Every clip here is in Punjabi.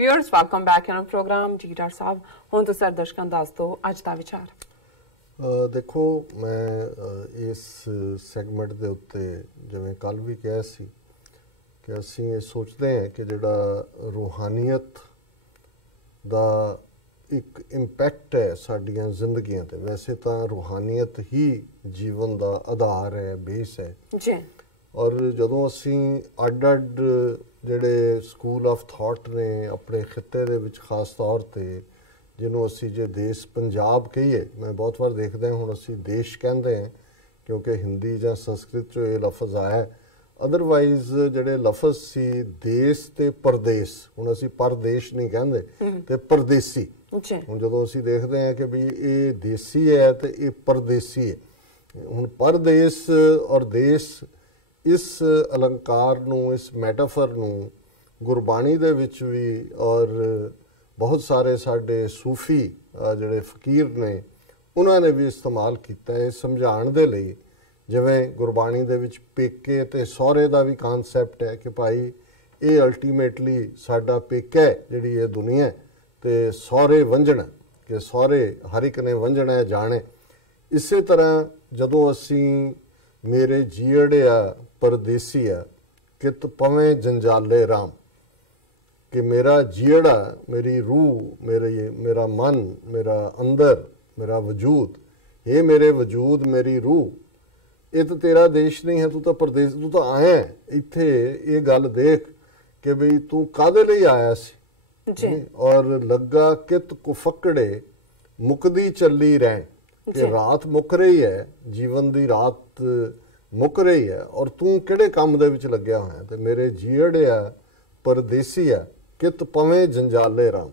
Viewers welcome back in program जी डॉक्टर साहब हुण तुसीं साडे दर्शकां नूं दस दो अज दा विचार। देखो मैं इस सैगमेंट के उत्ते जिवें कल भी कहा सी कि असीं ये सोचते हैं कि जिहड़ा रूहानीयत दा एक इंपैक्ट है साडियां जिंदगियां ते, वैसे तो रूहानीयत ही जीवन का आधार है, बेस है जी। और जदों असीं अड अड जिहड़े स्कूल ऑफ थॉट ने अपने खिते दे विच खास तौर ते जिन्हों असी जे देश पंजाब कहीए, मैं बहुत बार देखदा हुण असी देश कहंदे हैं क्योंकि हिंदी जां संस्कृत चों ये लफज आया, अदरवाइज जिहड़े लफज सी देश ते परदेश, हुण असी परदेश नहीं कहंदे ते परदेसी। हुण जदों असी देखदे हैं कि भी ये देसी है ते ये परदेसी है, हुण परदेश और देश इस अलंकार नूं, इस मैटाफर नूं गुरबाणी दे विच भी और बहुत सारे साडे सूफी जिहड़े फकीर ने उन्होंने भी इस्तेमाल किया है समझाउण दे लई। जिवें गुरबाणी दे विच पेके ते सौहरे दा भी कानसैप्ट है कि भाई ये अल्टीमेटली साडा पेका है जिहड़ी ये दुनिया ते सौहरे वंजण कि सौहरे हर एक ने वंजणा है जाने। इसे तरह जदों असीं मेरे जीड़िया परदेसिया कित पवें जंजाले राम, कि मेरा जीड़ा, मेरी रूह, मेरा मन, मेरा अंदर, मेरा वजूद, ये मेरे वजूद मेरी रूह, ये तो तेरा देश नहीं है, तू तो परदेस, तू तो आया है इत्थे। ये गल देख कि बई तू कादे लई आया सी, और लगा कित कुफकड़े मुकदी चली रैं, कि रात मुक रही है, जीवन दी रात मुक रही है और तू किहड़े काम दे विच लग्या होया, ते मेरे जीड़िया परदेसिया कित पवें जंजाले राम,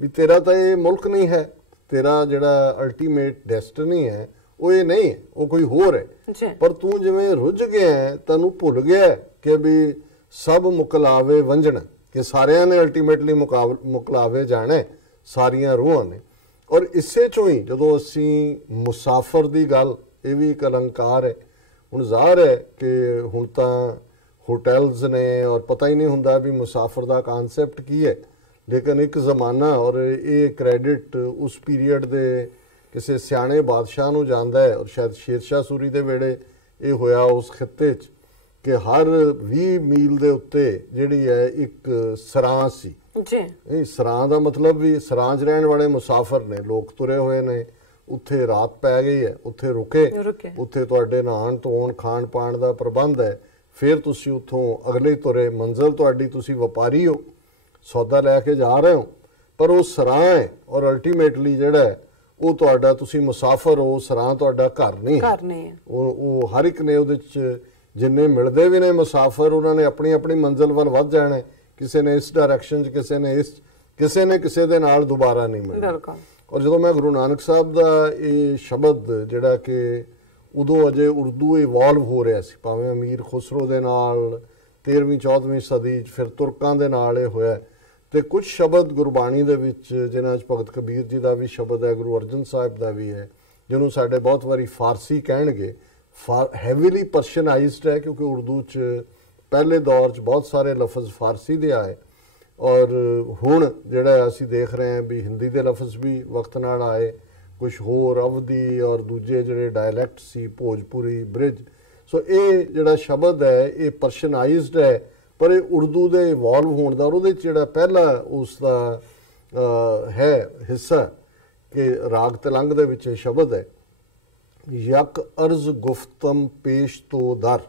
भी तेरा तो ये मुल्क नहीं है, तेरा जिहड़ा अल्टीमेट डेस्टिनी है वो ये नहीं है, वो कोई होर है। पर तू जिवें रुझ गया है, तैनूं भुल गया है कि भी सब मुकलावे वंजण, कि सारियां ने अल्टीमेटली मुकलावे जाना है, सारियां रूहां ने। और इसे चों ही जदों असीं मुसाफर दी गल, ये भी एक अलंकार है। हुण ज़ाहिर है कि हुण तां होटल्स ने और पता ही नहीं हुंदा भी मुसाफर दा कानसैप्ट की है, लेकिन एक ज़माना और ये क्रेडिट उस पीरीयड दे किसी सियाणे बादशाह नूं जांदा है, और शायद शेरशाह सूरी दे वेड़े ये होया उस खिते च कि हर 20 मील दे उत्ते जिहड़ी है एक सरां सी। सरां दा मतलब भी सरां च रहण वाले मुसाफर ने, लोग तुरे हुए ने, उत्थे रात पै गई है, उत्थे रुके, उत्थे तुहाडे नहाण धोण खाण पाण दा प्रबंध है, फिर तुसी उत्थों अगले तुरे, मंजिल तुहाडी, तुसी वपारी हो, सौदा लैके जा रहे हो, पर वो सरां है और अल्टीमेटली जिहड़ा है वो तुहाडा, तुसी मुसाफर हो, सरां तुहाडा घर नहीं है। वो हर एक ने उहदे च जिन्ने मिलदे भी ने मुसाफर, उन्होंने अपनी अपनी मंजिल वल वध जाना है, किसी ने इस डायरैक्शन च, किसी ने इस, किसी ने किसी दे नाल दोबारा नहीं मिलना। और जो मैं गुरु नानक साहब का ये शब्द जिहड़ा कि उदों अजे उर्दू इवॉल्व हो रहा सी, भावें अमीर खुसरो दे नाल 13वीं 14वीं सदी फिर तुरकां दे नाल होया, ते कुछ शब्द गुरबाणी दे विच जिन्हां च भगत कबीर जी का भी शब्द है, गुरु अर्जन साहिब का भी है, जिन्होंने साडे बहुत वारी फारसी कहणगे, हैवीली पर्शियनाइज्ड है, क्योंकि उर्दू च पहले दौर च बहुत सारे लफज फारसी दे आए, और हुण जिहड़ा असीं देख रहे हैं भी हिंदी दे लफज भी वक्त नाल आए, कुछ होर अवधी और दूजे जिहड़े डायलैक्ट सी, भोजपुरी, ब्रिज। सो ये जिहड़ा शब्द है ये पर्शियनाइज्ड है, पर ये उर्दू दे इवॉल्व होण दा, और उहदे च जिहड़ा पहला उसदा है हिस्सा कि राग तेलंग दे विच शब्द है, यक अर्ज गुफ्तम पेश तो दर,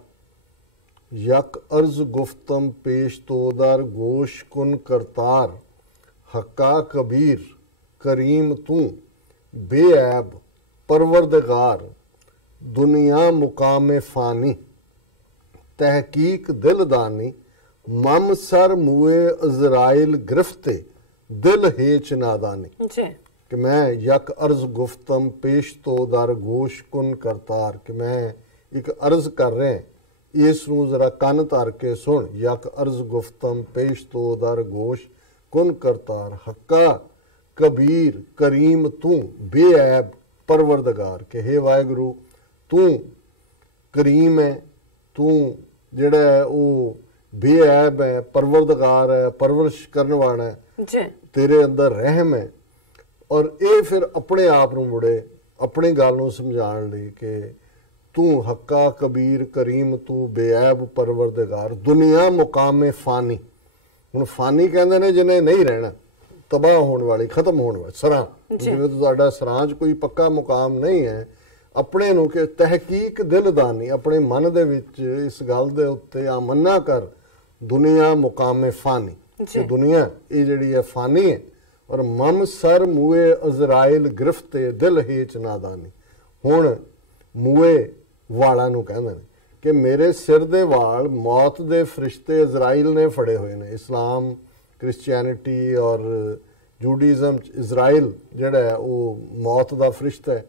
यक अर्ज गुफ्तम पेश तो दर, गोश कुन करतार, हक्का कबीर करीम तू, बेऐब परवरदिगार, दुनिया मुकाम फ़ानी, तहकीक दिलदानी, मम सर मुए अजराइल गिरफ्ते, दिल हेच नादानी। कि मैं यक अर्ज गुफ्तम पेश तो दर, गोश कुन करतार, कि मैं एक अर्ज कर रहे हैं, इस नूं जरा कन धर के सुन। यक अर्ज गुफ्तम पेश तो दर, गोश कुन करतार, हक्का कबीर करीम तू, बेऐब परवरदिगार, कि हे वाहिगुरू तू करीम है, तू जिहड़ा है वो बेऐब है, परवरदिगार है, परवरिश करने वाला है, ਤੇਰੇ ਅੰਦਰ ਰਹਿਮ ਹੈ। ਔਰ ਇਹ ਫਿਰ ਆਪਣੇ ਆਪ ਨੂੰ ਮੁੜੇ ਆਪਣੀ ਗੱਲ ਨੂੰ ਸਮਝਾਉਣ ਲਈ ਕਿ ਤੂੰ ਹੱਕਾ ਕਬੀਰ ਕਰੀਮ ਤੂੰ ਬੇਅਬ ਪਰਵਰਦਗਾਰ ਦੁਨੀਆ ਮੁਕਾਮੇ ਫਾਨੀ। ਹੁਣ ਫਾਨੀ ਕਹਿੰਦੇ ਨੇ ਜਿਹਨੇ ਨਹੀਂ ਰਹਿਣਾ, ਤਬਾਹ ਹੋਣ ਵਾਲੀ, ਖਤਮ ਹੋਣ ਵਾਲੀ ਸਰਾਂ। ਜਿਵੇਂ ਤੁਹਾਡਾ ਸਰਾਂ 'ਚ ਕੋਈ ਪੱਕਾ ਮੁਕਾਮ ਨਹੀਂ ਹੈ, ਆਪਣੇ ਨੂੰ ਕਿ ਤਹਿਕੀਕ ਦਿਲਦਾਨੀ ਆਪਣੇ ਮਨ ਦੇ ਵਿੱਚ ਇਸ ਗੱਲ ਦੇ ਉੱਤੇ ਆਮਨਾ ਕਰ ਦੁਨੀਆ ਮੁਕਾਮੇ ਫਾਨੀ, ਕਿ ਦੁਨੀਆ ਇਹ ਜਿਹੜੀ ਹੈ ਫਾਨੀ ਹੈ। ਔਰ ਮਮ ਸਰ ਮੂਏ ਅਜ਼ਰਾਇਲ ਗ੍ਰਿਫਤੇ ਦਿਲ ਹੇਚ ਨਾਦਾਨੀ। ਹੁਣ ਮੂਏ ਵਾਲਾਂ ਨੂੰ ਕਹਿੰਦੇ ਨੇ ਕਿ ਮੇਰੇ ਸਿਰ ਦੇ ਵਾਲ ਮੌਤ ਦੇ ਫਰਿਸ਼ਤੇ ਇਜ਼ਰਾਈਲ ਨੇ ਫੜੇ ਹੋਏ ਨੇ। ਇਸਲਾਮ, ਕ੍ਰਿਸਚੀਅਨਿਟੀ ਔਰ ਜੂਡਿਜ਼ਮ ਇਜ਼ਰਾਈਲ ਜਿਹੜਾ ਹੈ ਉਹ ਮੌਤ ਦਾ ਫਰਿਸ਼ਤਾ ਹੈ।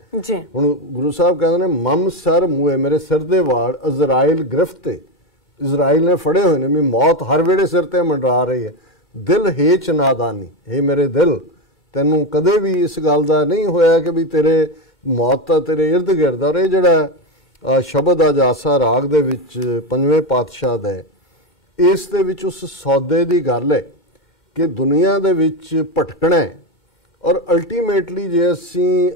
ਹੁਣ ਗੁਰੂ ਸਾਹਿਬ ਕਹਿੰਦੇ ਨੇ ਮਮ ਸਰ ਮੂਏ, ਮੇਰੇ ਸਿਰ ਦੇ ਵਾਲ ਇਜ਼ਰਾਈਲ ਗ੍ਰਿਫਤੇ, ਇਜ਼ਰਾਈਲ ਨੇ ਫੜੇ ਹੋਏ ਨੇ। ਵੀ ਮੌਤ ਹਰ ਵੇਲੇ ਸਿਰ ਤੇ ਮੰਡਰਾ ਰਹੀ ਹੈ। ਦਿਲ ਹੇਚ ਨਾਦਾਨੀ, ਇਹ ਮੇਰੇ ਦਿਲ ਤੈਨੂੰ ਕਦੇ ਵੀ ਇਸ ਗੱਲ ਦਾ ਨਹੀਂ ਹੋਇਆ ਕਿ ਵੀ ਤੇਰੇ ਮੌਤ ਤਾਂ ਤੇਰੇ ਇਰਦ ਗਿਰਦ। ਔਰ ਇਹ ਜਿਹੜਾ ਸ਼ਬਦ ਆ ਜਾਸਾ ਰਾਗ ਦੇ ਵਿੱਚ ਪੰਜਵੇਂ ਪਾਤਸ਼ਾਹ ਦਾ, ਇਸ ਦੇ ਵਿੱਚ ਉਸ ਸੌਦੇ ਦੀ ਗੱਲ ਹੈ ਕਿ ਦੁਨੀਆ ਦੇ ਵਿੱਚ ਭਟਕਣਾ ਹੈ। ਔਰ ਅਲਟੀਮੇਟਲੀ ਜੇ ਅਸੀਂ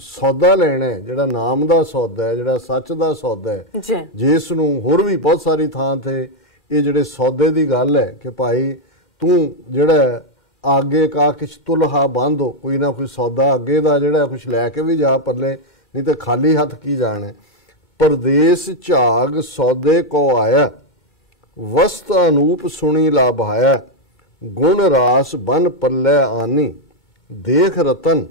ਸੌਦਾ ਲੈਣਾ ਹੈ, ਜਿਹੜਾ ਨਾਮ ਦਾ ਸੌਦਾ ਹੈ, ਜਿਹੜਾ ਸੱਚ ਦਾ ਸੌਦਾ ਹੈ, ਜਿਸ ਨੂੰ ਹੋਰ ਵੀ ਬਹੁਤ ਸਾਰੀ ਥਾਂ ਤੇ ਇਹ ਜਿਹੜੇ ਸੌਦੇ ਦੀ ਗੱਲ ਹੈ ਕਿ ਭਾਈ ਤੂੰ ਜਿਹੜਾ ਆਗੇ ਕਾ ਕਿਛ ਤੁਲਹਾ ਬੰਧੋ, ਕੋਈ ਨਾ ਕੋਈ ਸੌਦਾ ਅੱਗੇ ਦਾ ਜਿਹੜਾ ਕੁਛ ਲੈ ਕੇ ਵੀ ਜਾ ਪੱਲੇ, ਨਹੀਂ ਤੇ ਖਾਲੀ ਹੱਥ ਕੀ ਜਾਣਾ। ਪਰਦੇਸ ਝਾਗ ਸੌਦੇ ਕੋ ਆਇਆ, ਵਸਤ ਅਨੂਪ ਸੁਣੀ ਲਾਭਾਇਆ, ਗੁਣ ਰਾਸ ਬਨ ਪੱਲੇ ਆਨੀ, ਦੇਖ ਰਤਨ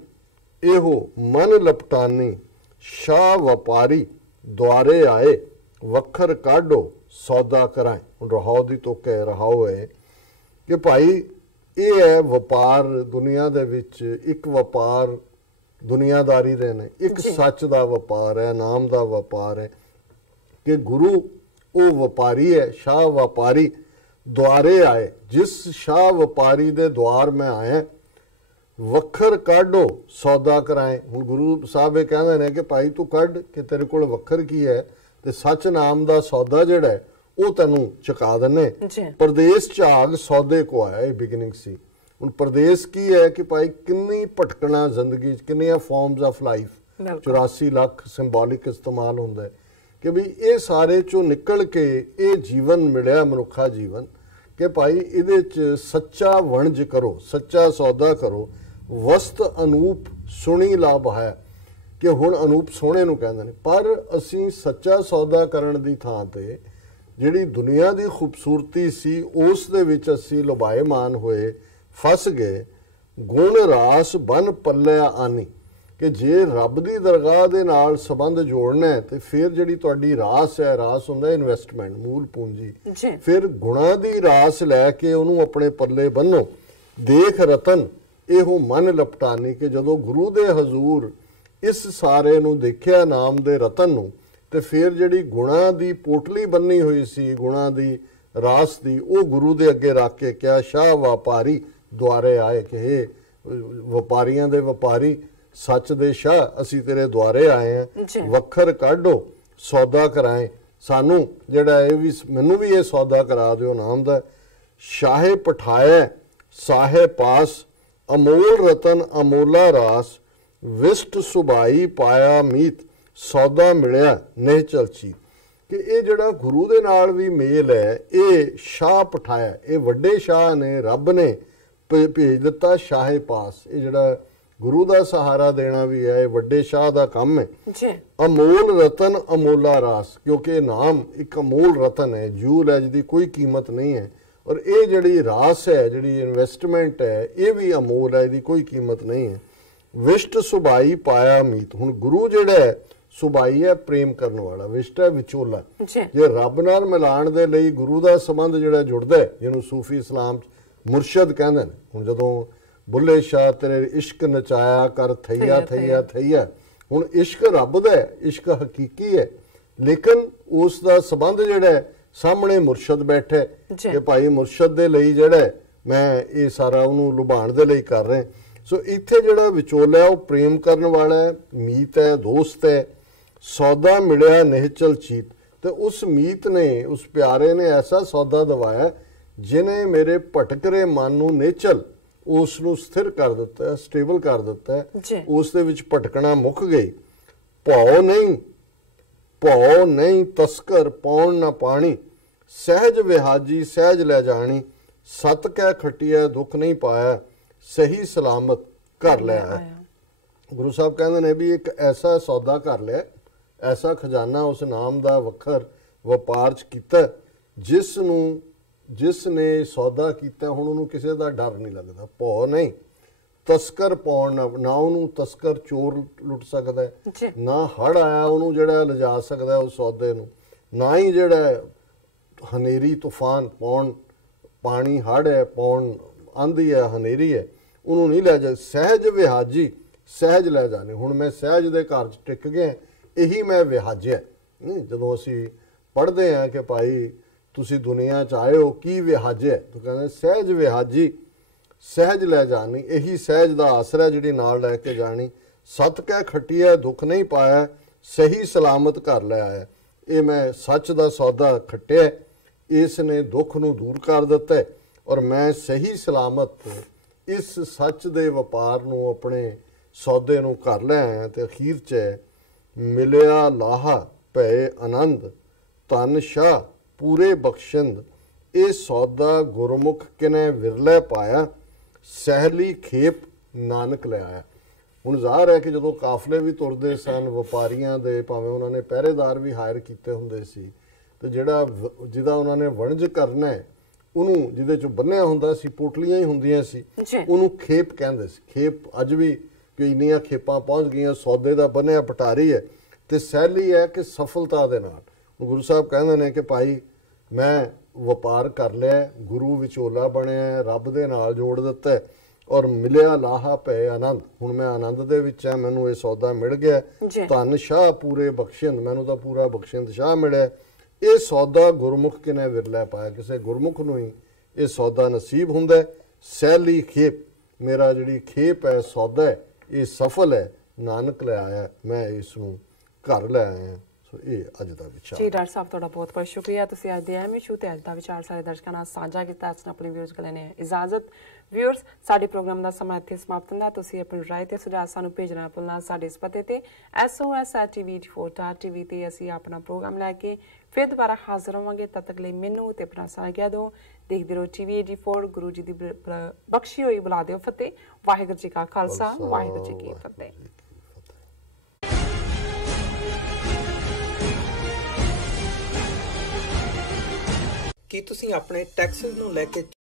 ਇਹੋ ਮਨ ਲਪਟਾਨੀ, ਸ਼ਾਹ ਵਪਾਰੀ ਦੁਆਰੇ ਆਏ, ਵੱਖਰ ਕਾਢੋ ਸੌਦਾ ਕਰਾਏ। ਹੁਣ ਰਹਾਉ ਦੀ ਤੋਂ ਕਹਿ ਰਹਾਉ ਹੈ ਕਿ ਭਾਈ ਇਹ ਹੈ ਵਪਾਰ ਦੁਨੀਆ ਦੇ ਵਿੱਚ। ਇੱਕ ਵਪਾਰ ਦੁਨੀਆਦਾਰੀ ਦੇ ਨੇ, ਇੱਕ ਸੱਚ ਦਾ ਵਪਾਰ ਹੈ, ਨਾਮ ਦਾ ਵਪਾਰ ਹੈ ਕਿ ਗੁਰੂ ਉਹ ਵਪਾਰੀ ਹੈ, ਸ਼ਾਹ ਵਪਾਰੀ ਦੁਆਰੇ ਆਏ। ਜਿਸ ਸ਼ਾਹ ਵਪਾਰੀ ਦੇ ਦੁਆਰ ਮੈਂ ਆਇਆ, ਵੱਖਰ ਕਾਢੋ ਸੌਦਾ ਕਰਾਏ। ਹੁਣ ਗੁਰੂ ਸਾਹਿਬ ਇਹ ਕਹਿੰਦੇ ਨੇ ਕਿ ਭਾਈ ਤੂੰ ਕੱਢ ਕਿ ਤੇਰੇ ਕੋਲ ਵੱਖਰ ਕੀ ਹੈ, ਤੇ ਸੱਚ ਨਾਮ ਦਾ ਸੌਦਾ ਜਿਹੜਾ ਹੈ ਉਹ ਤੈਨੂੰ ਚੁਕਾ ਦਿੰਨੇ। ਪਰਦੇਸ ਝਾਗ ਸੌਦੇ ਕੋ ਆਇਆ, ਇਹ ਬਿਗਨਿੰਗ ਸੀ। ਹੁਣ ਪਰਦੇਸ ਕੀ ਹੈ ਕਿ ਭਾਈ ਕਿੰਨੀ ਭਟਕਣਾ ਜ਼ਿੰਦਗੀ 'ਚ, ਕਿੰਨੀਆਂ farms of life, 84 lakh symbolic ਇਸਤੇਮਾਲ ਹੁੰਦਾ ਹੈ ਕਿ ਵੀ ਇਹ ਸਾਰੇ ਚੋਂ ਨਿਕਲ ਕੇ ਇਹ ਜੀਵਨ ਮਿਲਿਆ ਮਨੁੱਖਾ ਜੀਵਨ ਕਿ ਭਾਈ ਇਹਦੇ 'ਚ ਸੱਚਾ ਵਣਜ ਕਰੋ, ਸੱਚਾ ਸੌਦਾ ਕਰੋ। ਵਸਤ ਅਨੂਪ ਸੁਣੀ ਲਾਭ ਹੈ ਕਿ ਹੁਣ ਅਨੂਪ ਸੋਹਣੇ ਨੂੰ ਕਹਿੰਦੇ ਨੇ। ਪਰ ਅਸੀਂ ਸੱਚਾ ਸੌਦਾ ਕਰਨ ਦੀ ਥਾਂ ਤੇ ਜਿਹੜੀ ਦੁਨੀਆ ਦੀ ਖੂਬਸੂਰਤੀ ਸੀ ਉਸ ਦੇ ਵਿੱਚ ਅਸੀਂ ਲੁਭਾਏਮਾਨ ਹੋਏ, ਫਸ ਗਏ। ਗੁਣ ਰਾਸ ਬਨ ਪੱਲੇ ਆਨੀ, ਕਿ ਜੇ ਰੱਬ ਦੀ ਦਰਗਾਹ ਦੇ ਨਾਲ ਸੰਬੰਧ ਜੋੜਨਾ ਹੈ ਤੇ ਫਿਰ ਜਿਹੜੀ ਤੁਹਾਡੀ ਰਾਸ ਹੈ, ਰਾਸ ਹੁੰਦਾ ਇਨਵੈਸਟਮੈਂਟ, ਮੂਲ ਪੂੰਜੀ, ਫਿਰ ਗੁਣਾਂ ਦੀ ਰਾਸ ਲੈ ਕੇ ਉਹਨੂੰ ਆਪਣੇ ਪੱਲੇ ਬੰਨੋ। ਦੇਖ ਰਤਨ ਇਹੋ ਮਨ ਲਪਟਾਨੀ, ਕਿ ਜਦੋਂ ਗੁਰੂ ਦੇ ਹਜ਼ੂਰ ਇਸ ਸਾਰੇ ਨੂੰ ਦੇਖਿਆ ਨਾਮ ਦੇ ਰਤਨ ਨੂੰ, ਤੇ ਫਿਰ ਜਿਹੜੀ ਗੁਣਾਂ ਦੀ ਪੋਟਲੀ ਬੰਨੀ ਹੋਈ ਸੀ, ਗੁਣਾਂ ਦੀ ਰਾਸ ਦੀ, ਉਹ ਗੁਰੂ ਦੇ ਅੱਗੇ ਰੱਖ ਕੇ ਕਿਹਾ ਸ਼ਾਹ ਵਪਾਰੀ ਦੁਆਰੇ ਆਏ, ਕਿ ਇਹ ਵਪਾਰੀਆਂ ਦੇ ਵਪਾਰੀ, ਸੱਚ ਦੇ ਸ਼ਾਹ, ਅਸੀਂ ਤੇਰੇ ਦੁਆਰੇ ਆਏ ਹਾਂ, ਵੱਖਰ ਕਾਢੋ ਸੌਦਾ ਕਰਾਏ। ਸਾਨੂੰ ਜਿਹੜਾ ਇਹ ਵੀ, ਮੈਨੂੰ ਵੀ ਇਹ ਸੌਦਾ ਕਰਾ ਦਿਓ ਨਾਮ ਦਾ। ਸ਼ਾਹੇ ਪਠਾਇਆ ਸਾਹੇ ਪਾਸ, ਅਮੋਲ ਰਤਨ ਅਮੋਲਾ ਰਾਸ, ਵਿਸ਼ਟ ਸੁਭਾਈ ਪਾਇਆ ਮੀਤ, ਸੌਦਾ ਮਿਲਿਆ ਨਿਹਚਲ ਚੀਤ। ਕਿ ਇਹ ਜਿਹੜਾ ਗੁਰੂ ਦੇ ਨਾਲ ਵੀ ਮੇਲ ਹੈ, ਇਹ ਸ਼ਾਹ ਪਠਾਇਆ, ਇਹ ਵੱਡੇ ਸ਼ਾਹ ਨੇ, ਰੱਬ ਨੇ ਭੇਜ ਦਿੱਤਾ ਸ਼ਾਹੇ ਪਾਸ। ਇਹ ਜਿਹੜਾ ਗੁਰੂ ਦਾ ਸਹਾਰਾ ਦੇਣਾ ਵੀ ਹੈ, ਇਹ ਵੱਡੇ ਸ਼ਾਹ ਦਾ ਕੰਮ ਹੈ। ਅਮੋਲ ਰਤਨ ਅਮੋਲਾ ਰਾਸ, ਕਿਉਂਕਿ ਇਹ ਨਾਮ ਇੱਕ ਅਮੋਲ ਰਤਨ ਹੈ, ਜੂਲ ਹੈ, ਜਿਹਦੀ ਕੋਈ ਕੀਮਤ ਨਹੀਂ ਹੈ। ਔਰ ਇਹ ਜਿਹੜੀ ਰਾਸ ਹੈ, ਜਿਹੜੀ ਇਨਵੈਸਟਮੈਂਟ ਹੈ, ਇਹ ਵੀ ਅਮੋਲ ਹੈ, ਇਹਦੀ ਕੋਈ ਕੀਮਤ ਨਹੀਂ ਹੈ। ਵਿਸ਼ਟ ਸੁਭਾਈ ਪਾਇਆ ਮੀਤ। ਹੁਣ ਗੁਰੂ ਜਿਹੜਾ ਹੈ ਸੁਭਾਈ ਹੈ, ਪ੍ਰੇਮ ਕਰਨ ਵਾਲਾ, ਵਿਸ਼ਟ ਹੈ ਵਿਚੋਲਾ। ਜੇ ਰੱਬ ਨਾਲ ਮਿਲਾਣ ਦੇ ਲਈ ਗੁਰੂ ਦਾ ਸੰਬੰਧ ਜਿਹੜਾ ਜੁੜਦਾ ਹੈ, ਜਿਹਨੂੰ ਸੂਫੀ ਇਸਲਾਮ 'ਚ ਮੁਰਸ਼ਦ ਕਹਿੰਦੇ ਨੇ। ਹੁਣ ਜਦੋਂ ਬੁੱਲੇ ਸ਼ਾਹ ਤੇਰੇ ਇਸ਼ਕ ਨਚਾਇਆ ਕਰ ਥਈਆ ਥਈਆ ਥਈਆ, ਹੁਣ ਇਸ਼ਕ ਰੱਬ ਦਾ ਹੈ, ਇਸ਼ਕ ਹਕੀਕੀ ਹੈ, ਲੇਕਿਨ ਉਸ ਦਾ ਸੰਬੰਧ ਜਿਹੜਾ ਹੈ ਸਾਹਮਣੇ ਮੁਰਸ਼ਦ ਬੈਠਾ ਕਿ ਭਾਈ ਮੁਰਸ਼ਦ ਦੇ ਲਈ ਜਿਹੜਾ ਮੈਂ ਇਹ ਸਾਰਾ ਉਹਨੂੰ ਲੁਭਾਉਣ ਦੇ ਲਈ ਕਰ ਰਿਹਾ। ਸੋ ਇੱਥੇ ਜਿਹੜਾ ਵਿਚੋਲਾ ਉਹ ਪ੍ਰੇਮ ਕਰਨ ਵਾਲਾ ਹੈ, ਮੀਤ ਹੈ, ਦੋਸਤ ਹੈ। ਸੌਦਾ ਮਿਲਿਆ ਨਿਹਚਲ ਚੀਤ, ਤੇ ਉਸ ਮੀਤ ਨੇ, ਉਸ ਪਿਆਰੇ ਨੇ ਐਸਾ ਸੌਦਾ ਦਵਾਇਆ ਜਿਹਨੇ ਮੇਰੇ ਭਟਕ ਰਹੇ ਮਨ ਨੂੰ ਨਿਹਚਲ ਉਸ ਨੂੰ ਸਥਿਰ ਕਰ ਦਿੱਤਾ, ਸਟੇਬਲ ਕਰ ਦਿੱਤਾ, ਜੀ। ਉਸ ਦੇ ਵਿੱਚ ਭਟਕਣਾ ਮੁੱਕ ਗਈ। ਭਉ ਨਹੀਂ ਤਸਕਰ ਪੌਣ ਨਾ ਪਾਣੀ, ਸਹਿਜ ਵਿਹਾਜੀ ਸਹਿਜ ਲੈ ਜਾਣੀ, ਸਤ ਕਹਿ ਖੱਟੀਐ ਦੁੱਖ ਨਹੀਂ ਪਾਇਆ, ਸਹੀ ਸਲਾਮਤ ਘਰ ਲੈ ਆਇਆ। ਗੁਰੂ ਸਾਹਿਬ ਕਹਿੰਦੇ ਨੇ ਵੀ ਇੱਕ ਐਸਾ ਸੌਦਾ ਕਰ ਲਿਆ, ਐਸਾ ਖਜ਼ਾਨਾ ਉਸ ਨਾਮ ਦਾ ਵੱਖਰ ਵਪਾਰ ਚ ਕੀਤਾ, ਜਿਸ ਨੇ ਸੌਦਾ ਕੀਤਾ ਹੁਣ ਉਹਨੂੰ ਕਿਸੇ ਦਾ ਡਰ ਨਹੀਂ ਲੱਗਦਾ। ਭਉ ਨਹੀਂ ਤਸਕਰ ਪੌਣ ਨਾ ਉਹਨੂੰ ਤਸਕਰ ਚੋਰ ਲੁੱਟ ਸਕਦਾ, ਨਾ ਹੜ ਆਇਆ ਉਹਨੂੰ ਜਿਹੜਾ ਲਿਜਾ ਸਕਦਾ ਉਸ ਸੌਦੇ ਨੂੰ, ਨਾ ਹੀ ਜਿਹੜਾ ਹਨੇਰੀ ਤੂਫਾਨ ਪੌਣ ਪਾਣੀ ਹੜ ਹੈ, ਪੌਣ ਆਂਦੀ ਹੈ, ਹਨੇਰੀ ਹੈ, ਉਹਨੂੰ ਨਹੀਂ ਲੈ ਜਾ। ਸਹਿਜ ਵਿਹਾਜੀ ਸਹਿਜ ਲੈ ਜਾਣੇ। ਹੁਣ ਮੈਂ ਸਹਿਜ ਦੇ ਘਰ 'ਚ ਟਿਕ ਗਿਆ, ਇਹੀ ਮੈਂ ਵਿਹਾਜਿਆ। ਜਦੋਂ ਅਸੀਂ ਪੜ੍ਹਦੇ ਹਾਂ ਕਿ ਭਾਈ ਤੁਸੀਂ ਦੁਨੀਆ 'ਚ ਆਏ ਹੋ, ਕੀ ਵਿਹਾਜਿਆ, ਤਾਂ ਕਹਿੰਦੇ ਸਹਿਜ ਵਿਹਾਜੀ ਸਹਿਜ ਲੈ ਜਾਣੀ, ਇਹੀ ਸਹਿਜ ਦਾ ਆਸਰਾ ਜਿਹੜੀ ਨਾਲ ਲੈ ਕੇ ਜਾਣੀ। ਸਤ ਕਹਿ ਖੱਟੀਐ ਦੁੱਖ ਨਹੀਂ ਪਾਇਆ, ਸਹੀ ਸਲਾਮਤ ਘਰ ਲੈ ਆਇਆ। ਇਹ ਮੈਂ ਸੱਚ ਦਾ ਸੌਦਾ ਖੱਟਿਆ, ਇਸ ਨੇ ਦੁੱਖ ਨੂੰ ਦੂਰ ਕਰ ਦਿੱਤਾ, ਔਰ ਮੈਂ ਸਹੀ ਸਲਾਮਤ ਇਸ ਸੱਚ ਦੇ ਵਪਾਰ ਨੂੰ, ਆਪਣੇ ਸੌਦੇ ਨੂੰ ਘਰ ਲੈ ਆਇਆ। ਤੇ ਅਖੀਰ 'ਚ ਮਿਲਿਆ ਲਾਹਾ ਭਏ ਆਨੰਦ, ਧਨ ਸ਼ਾਹ ਪੂਰੇ ਬਖਸ਼ਿੰਦ, ਇਹ ਸੌਦਾ ਗੁਰਮੁਖ ਕਿਨੇ ਵਿਰਲੇ ਪਾਇਆ, ਸਹਿਲੀ ਖੇਪ ਨਾਨਕ ਲੈ ਆਇਆ। ਹੁਣ ਜ਼ਾਹਰ ਹੈ ਕਿ ਜਦੋਂ ਕਾਫਲੇ ਵੀ ਤੁਰਦੇ ਸਨ ਵਪਾਰੀਆਂ ਦੇ, ਭਾਵੇਂ ਉਹਨਾਂ ਨੇ ਪਹਿਰੇਦਾਰ ਵੀ ਹਾਇਰ ਕੀਤੇ ਹੁੰਦੇ ਸੀ, ਤੇ ਜਿਹਦਾ ਉਹਨਾਂ ਨੇ ਵਣਜ ਕਰਨਾ ਹੈ ਉਹਨੂੰ, ਜਿਹਦੇ 'ਚ ਬੰਨਿਆ ਹੁੰਦਾ ਸੀ, ਪੋਟਲੀਆਂ ਹੀ ਹੁੰਦੀਆਂ ਸੀ, ਉਹਨੂੰ ਖੇਪ ਕਹਿੰਦੇ ਸੀ। ਖੇਪ ਅੱਜ ਵੀ ਕਿ ਇੰਨੀਆਂ ਖੇਪਾਂ ਪਹੁੰਚ ਗਈਆਂ, ਸੌਦੇ ਦਾ ਬੰਨਿਆ ਪਟਾਰੀ ਹੈ। ਤੇ ਸਹਿਲੀ ਹੈ ਕਿ ਸਫਲਤਾ ਦੇ ਨਾਲ। ਗੁਰੂ ਸਾਹਿਬ ਕਹਿੰਦੇ ਨੇ ਕਿ ਭਾਈ ਮੈਂ ਵਪਾਰ ਕਰ ਲਿਆ, ਗੁਰੂ ਵਿਚੋਲਾ ਬਣਿਆ, ਰੱਬ ਦੇ ਨਾਲ ਜੋੜ ਦਿੱਤਾ, ਔਰ ਮਿਲਿਆ ਲਾਹਾ ਪਏ ਆਨੰਦ। ਹੁਣ ਮੈਂ ਆਨੰਦ ਦੇ ਵਿੱਚ ਆ, ਮੈਨੂੰ ਇਹ ਸੌਦਾ ਮਿਲ ਗਿਆ। ਧਨ ਸ਼ਾਹ ਪੂਰੇ ਬਖਸ਼ਿੰਦ, ਮੈਨੂੰ ਤਾਂ ਪੂਰਾ ਬਖਸ਼ਿੰਦ ਸ਼ਾਹ ਮਿਲਿਆ। ਇਹ ਸੌਦਾ ਗੁਰਮੁਖ ਕਿਨੇ ਵਿਰਲੇ ਪਾਇਆ, ਕਿਸੇ ਗੁਰਮੁਖ ਨੂੰ ਹੀ ਇਹ ਸੌਦਾ ਨਸੀਬ ਹੁੰਦਾ। ਸਹਿਲੀ ਖੇਪ, ਮੇਰਾ ਜਿਹੜੀ ਖੇਪ ਹੈ, ਸੌਦਾ ਹੈ, ਇਹ ਸਫਲ ਹੈ, ਨਾਨਕ ਲੈ ਆਇਆ, ਮੈਂ ਇਸ ਨੂੰ ਘਰ ਲੈ ਆਇਆ। ਸੋ ਇਹ ਅੱਜ ਦਾ ਵਿਚਾਰ ਜੀ। ਡਾਕਟਰ ਸਾਹਿਬ ਤੁਹਾਡਾ ਬਹੁਤ ਬਹੁਤ ਸ਼ੁਕਰੀਆ, ਤੁਸੀਂ ਅੱਜ ਦੇ ਅਹਿਮ ਇਸ਼ੂ ਤੇ ਅੱਜ ਦਾ ਵਿਚਾਰ ਸਾਰੇ ਦਰਸ਼ਕਾਂ ਨਾਲ ਸਾਂਝਾ ਕੀਤਾ। ਅਸੀਂ ਆਪਣੇ ਵਿਊਅਰਸ ਕੋਲ ਲੈਣੇ ਇਜਾਜ਼ਤ। ਵਿਊਅਰਸ, ਸਾਡੇ ਪ੍ਰੋਗਰਾਮ ਦਾ ਸਮਾਂ ਇੱਥੇ ਸਮਾਪਤ ਹੁੰਦਾ। ਤੁਸੀਂ ਆਪਣੀ ਰਾਏ ਤੇ ਸੁਝਾਅ ਸਾਨੂੰ ਭੇਜਣਾ ਭੁੱਲਣਾ ਸਾਡੇ ਇਸ ਪਤੇ ਤੇ sos@tv84.tv ਤੇ ਅਸੀਂ ਆਪਣਾ ਪ੍ਰੋਗਰਾਮ ਲੈ ਕੇ ਫਿਰ ਦੁਬਾਰਾ ਹਾਜ਼ਰ ਹੋਵਾਂਗੇ। ਤਦ ਤੱਕ ਲਈ ਮੈਨੂੰ ਤੇ ਆਪਣਾ ਸਾਥ ਆਗਿਆ ਦਿਓ। ਦੇਖਦੇ ਰਹੋ TV 84। ਗੁਰੂ ਜੀ ਦੀ ਬਖਸ਼ੀ ਹੋਈ ਬੁਲਾ ਦਿਓ ਫਤਿਹ। ਵਾਹਿਗੁਰੂ ਜੀ ਕਾ ਖਾਲਸਾ, ਵਾਹਿਗੁਰੂ ਜੀ ਕੀ ਫਤਿਹ। ਕੀ ਤੁਸੀਂ ਆਪਣੇ ਟੈਕਸਿਸ ਨੂੰ ਲੈ ਕੇ